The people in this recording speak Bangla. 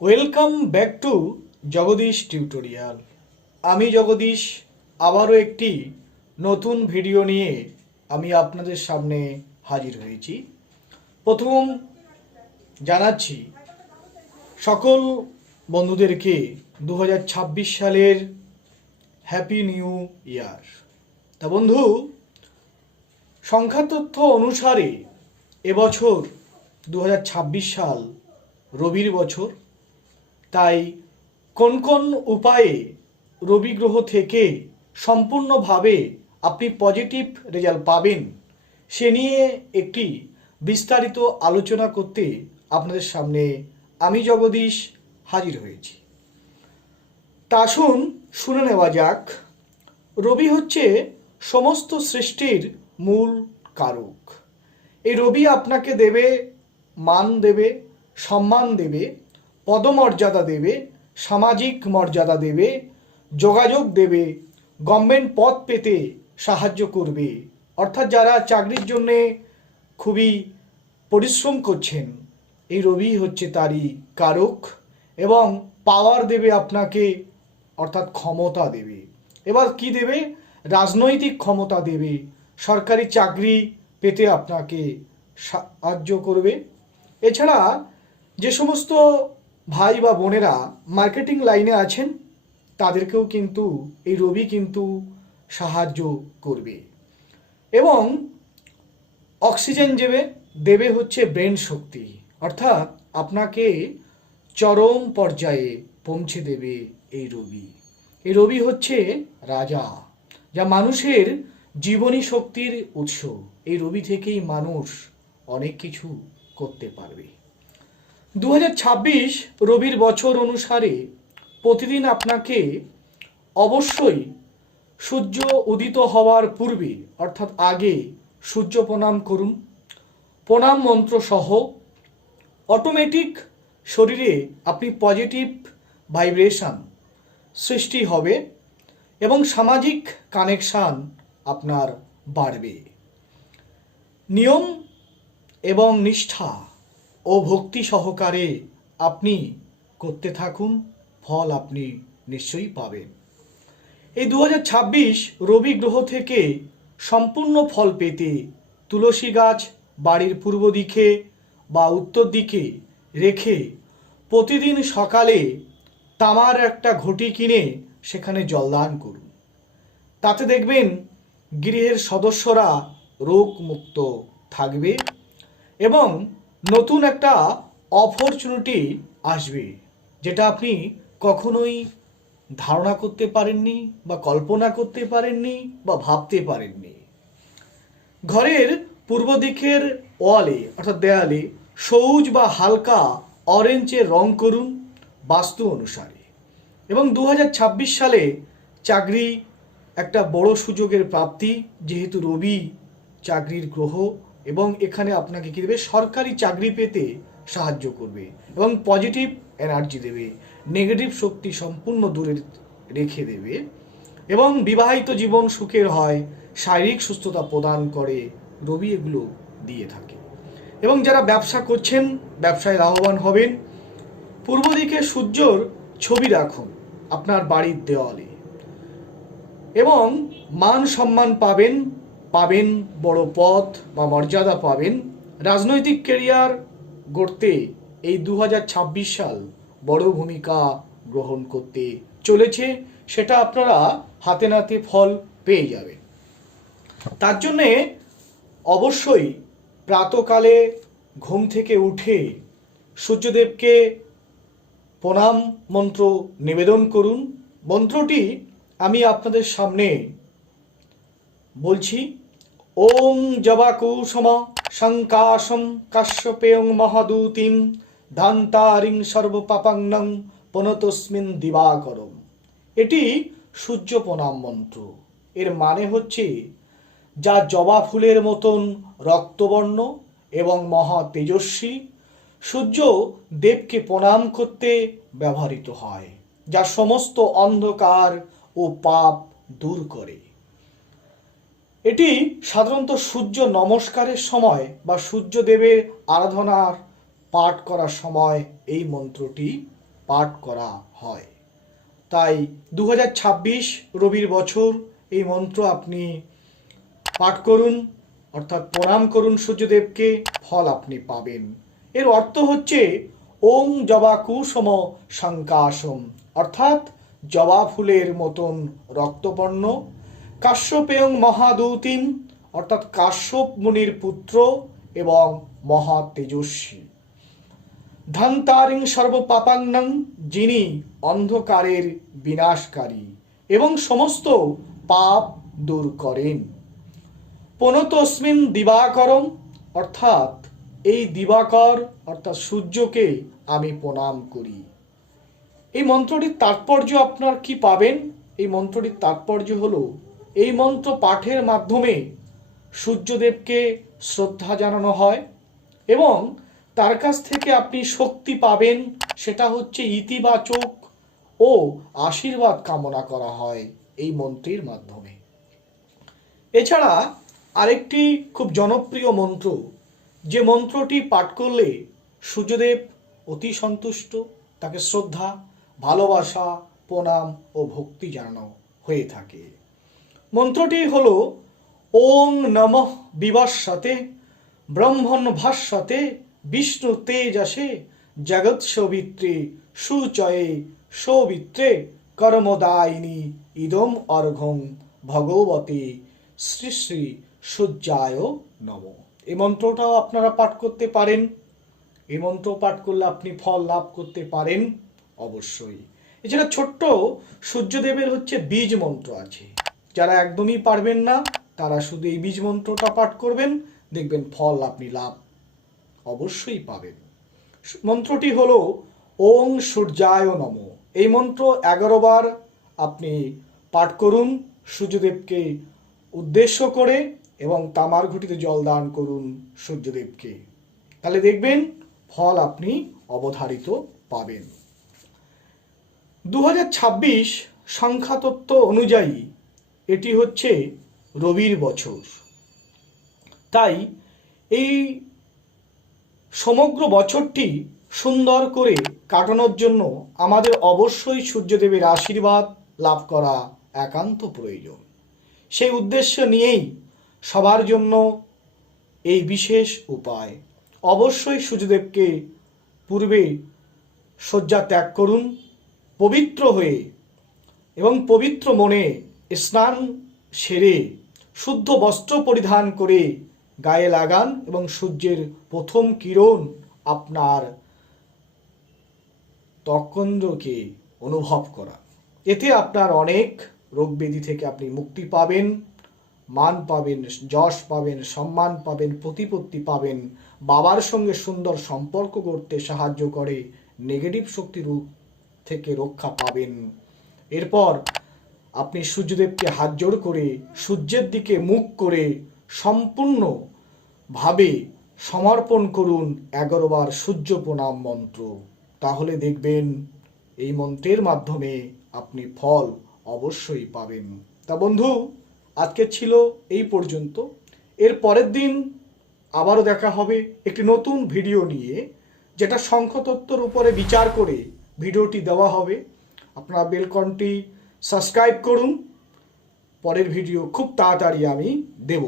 Welcome back to Jagdish tutorial. আমি জগদীশ আবারও একটি নতুন ভিডিও নিয়ে আমি আপনাদের সামনে হাজির হয়েছি। প্রথম জানাচ্ছি সকল বন্ধুদেরকে 2026 সালের হ্যাপি নিউ ইয়ার। তা বন্ধু, সংখ্যা তথ্য অনুসারে এবছর 2026 সাল রবির বছর। তাই কোন কোন উপায়ে রবি গ্রহ থেকে সম্পূর্ণভাবে আপনি পজিটিভ রেজাল্ট পাবেন সে নিয়ে একটি বিস্তারিত আলোচনা করতে আপনাদের সামনে আমি জগদীশ হাজির হয়েছি। তা আসুন শুনে নেওয়া যাক। রবি হচ্ছে সমস্ত সৃষ্টির মূল কারক। এই রবি আপনাকে দেবে মান, দেবে সম্মান, দেবে পদমর্যাদা, দেবে সামাজিক মর্যাদা, দেবে যোগাযোগ, দেবে গভর্নমেন্ট পদ পেতে সাহায্য করবে। অর্থাৎ যারা চাকরির জন্যে খুবই পরিশ্রম করছেন, এই রবি হচ্ছে তারই কারক এবং পাওয়ার দেবে আপনাকে, অর্থাৎ ক্ষমতা দেবে। এবার কি দেবে? রাজনৈতিক ক্ষমতা দেবে, সরকারি চাকরি পেতে আপনাকে সাহায্য করবে। এছাড়া যে সমস্ত ভাই বা বোনেরা মার্কেটিং লাইনে আছেন তাদেরকেও কিন্তু এই রবি কিন্তু সাহায্য করবে। এবং অক্সিজেন দেবে হচ্ছে ব্রেন শক্তি, অর্থাৎ আপনাকে চরম পর্যায়ে পৌঁছে দেবে এই রবি। এই রবি হচ্ছে রাজা, যা মানুষের জীবনী শক্তির উৎস। এই রবি থেকেই মানুষ অনেক কিছু করতে পারবে। 2026 রবির বছর অনুসারে প্রতিদিন আপনাকে অবশ্যই সূর্য উদিত হওয়ার পূর্বে অর্থাৎ আগে সূর্য প্রণাম করুন। প্রণাম মন্ত্র সহ অটোমেটিক শরীরে আপনি পজিটিভ ভাইব্রেশন সৃষ্টি হবে এবং সামাজিক কানেকশান আপনার বাড়বে। নিয়ম এবং নিষ্ঠা ও ভক্তি সহকারে আপনি করতে থাকুন, ফল আপনি নিশ্চয়ই পাবেন। এই 2026 রবি গ্রহ থেকে সম্পূর্ণ ফল পেতে তুলসী গাছ বাড়ির পূর্ব দিকে বা উত্তর দিকে রেখে প্রতিদিন সকালে তামার একটা ঘটি কিনে সেখানে জলদান করুন। তাতে দেখবেন গৃহের সদস্যরা রোগমুক্ত থাকবে এবং নতুন একটা অপরচুনিটি আসবে, যেটা আপনি কখনোই ধারণা করতে পারেননি বা কল্পনা করতে পারেননি বা ভাবতে পারেননি। ঘরের পূর্ব দিকের ওয়ালে অর্থাৎ দেয়ালে সবুজ বা হালকা অরেঞ্জের রং করুন বাস্তু অনুসারে। এবং 2026 সালে চাকরি একটা বড় সুযোগের প্রাপ্তি, যেহেতু রবি চাকরির গ্রহ এবং এখানে আপনাকে কী দেবে? সরকারি চাকরি পেতে সাহায্য করবে এবং পজিটিভ এনার্জি দেবে, নেগেটিভ শক্তি সম্পূর্ণ দূরে রেখে দেবে এবং বিবাহিত জীবন সুখের হয়, শারীরিক সুস্থতা প্রদান করে রবি, এগুলো দিয়ে থাকে। এবং যারা ব্যবসা করছেন ব্যবসায় লাভবান হবেন। পূর্ব দিকে সূর্যর ছবি রাখুন আপনার বাড়ির দেওয়ালে এবং মান সম্মান পাবেন, পাবেন বড় পদ বা মর্যাদা পাবেন। রাজনৈতিক ক্যারিয়ার গড়তে এই 2026 সাল বড় ভূমিকা গ্রহণ করতে চলেছে, সেটা আপনারা হাতে নাতে ফল পেয়ে যাবেন। তার জন্যে অবশ্যই প্রাতকালে ঘুম থেকে উঠে সূর্যদেবকে প্রণাম মন্ত্র নিবেদন করুন। মন্ত্রটি আমি আপনাদের সামনে বলছি। ওম জবাকুসুম শঙ্কাশম কাশ্যপেয়ং মহাদূতিম ধান্তারিং সর্বপাপান্নং পনতস্মিন দিবাকরম। এটি সূর্য প্রণাম মন্ত্র। এর মানে হচ্ছে, যা জবা ফুলের মতন রক্তবর্ণ এবং মহা তেজস্বী, সূর্য দেবকে প্রণাম করতে ব্যবহৃত হয়, যা সমস্ত অন্ধকার ও পাপ দূর করে। এটি সাধারণত সূর্য নমস্কারের সময় বা সূর্যদেবের আরাধনার পাঠ করার সময় এই মন্ত্রটি পাঠ করা হয়। তাই 2026 রবির বছর এই মন্ত্র আপনি পাঠ করুন, অর্থাৎ প্রণাম করুন সূর্যদেবকে, ফল আপনি পাবেন। এর অর্থ হচ্ছে ওং জবা কুসুম শঙ্কাসম, অর্থাৎ জবা ফুলের মতন রক্তবর্ণ, কাশ্যপেয়ং মহাদূতিম, অর্থাৎ কাশ্যপ মুনির পুত্র এবং মহা তেজস্বী, ধান্তারিং সর্বপাপান্নং, যিনি অন্ধকারের বিনাশকারী এবং সমস্ত পাপ দূর করেন, পনতস্মিন দিবাকরম, অর্থাৎ এই দিবাকর অর্থাৎ সূর্যকে আমি প্রণাম করি। এই মন্ত্রটির তাৎপর্য আপনার কি পাবেন? এই মন্ত্রটির তাৎপর্য হলো এই মন্ত্র পাঠের মাধ্যমে সূর্যদেবকে শ্রদ্ধা জানানো হয় এবং তার কাছ থেকে আপনি শক্তি পাবেন, সেটা হচ্ছে ইতিবাচক ও আশীর্বাদ কামনা করা হয় এই মন্ত্রের মাধ্যমে। এছাড়া আরেকটি খুব জনপ্রিয় মন্ত্র, যে মন্ত্রটি পাঠ করলে সূর্যদেব অতি সন্তুষ্ট, তাকে শ্রদ্ধা, ভালোবাসা, প্রণাম ও ভক্তি জানানো হয়ে থাকে। মন্ত্রটি হলো ওং নমঃ বিভাস্বতে ব্রহ্মণ ভাস্বতে বিষ্ণু তেজসে জগৎ সবিত্রে সুচয়ে সৌবিত্রে কর্মদায়িনী ইদম অর্ঘং ভগবতে শ্রী শ্রী সূর্যায় নমঃ। এই মন্ত্রটাও আপনারা পাঠ করতে পারেন। এই মন্ত্র পাঠ করলে আপনি ফল লাভ করতে পারেন অবশ্যই। এছাড়া ছোট্ট সূর্যদেবের হচ্ছে বীজ মন্ত্র আছে, যারা একদমই পারবেন না তারা শুধু এই বীজ মন্ত্রটা পাঠ করবেন, দেখবেন ফল আপনি লাভ অবশ্যই পাবেন। মন্ত্রটি হলো ওং সূর্যায় নমঃ। এই মন্ত্র 11 বার আপনি পাঠ করুন সূর্যদেবকে উদ্দেশ্য করে এবং তামার ঘটিতে জল দান করুন সূর্যদেবকে, তাহলে দেখবেন ফল আপনি অবধারিত পাবেন। 2026 সংখ্যাতত্ত্ব অনুযায়ী এটি হচ্ছে রবির বছর, তাই এই সমগ্র বছরটি সুন্দর করে কাটানোর জন্য আমাদের অবশ্যই সূর্যদেবের আশীর্বাদ লাভ করা একান্ত প্রয়োজন। সেই উদ্দেশ্য নিয়েই সবার জন্য এই বিশেষ উপায়। অবশ্যই সূর্যদেবকে পূর্বে শয্যা ত্যাগ করুন, পবিত্র হয়ে এবং পবিত্র মনে স্নান সেরে শুদ্ধ বস্ত্র পরিধান করে গায়ে লাগান এবং সূর্যের প্রথম কিরণ আপনার ত্বককেন্দ্রকে অনুভব করান। এতে আপনার অনেক রোগ ব্যাধি থেকে আপনি মুক্তি পাবেন, মান পাবেন, যশ পাবেন, সম্মান পাবেন, প্রতিপত্তি পাবেন, বাবার সঙ্গে সুন্দর সম্পর্ক করতে সাহায্য করে, নেগেটিভ শক্তির থেকে রক্ষা পাবেন। এরপর আপনি সূর্যদেবকে হাত জোড় করে সূর্যের দিকে মুখ করে সম্পূর্ণভাবে সমর্পণ করুন 11 বার সূর্য প্রণাম মন্ত্র, তাহলে দেখবেন এই মন্ত্রের মাধ্যমে আপনি ফল অবশ্যই পাবেন। তা বন্ধু, আজকে ছিল এই পর্যন্ত। এর পরের দিন আবারও দেখা হবে একটি নতুন ভিডিও নিয়ে, যেটা সংখ্যতত্ত্বর উপরে বিচার করে ভিডিওটি দেওয়া হবে। আপনারা বেলকনটি সাবস্ক্রাইব করুন, পরের ভিডিও খুব তাড়াতাড়ি আমি দেব।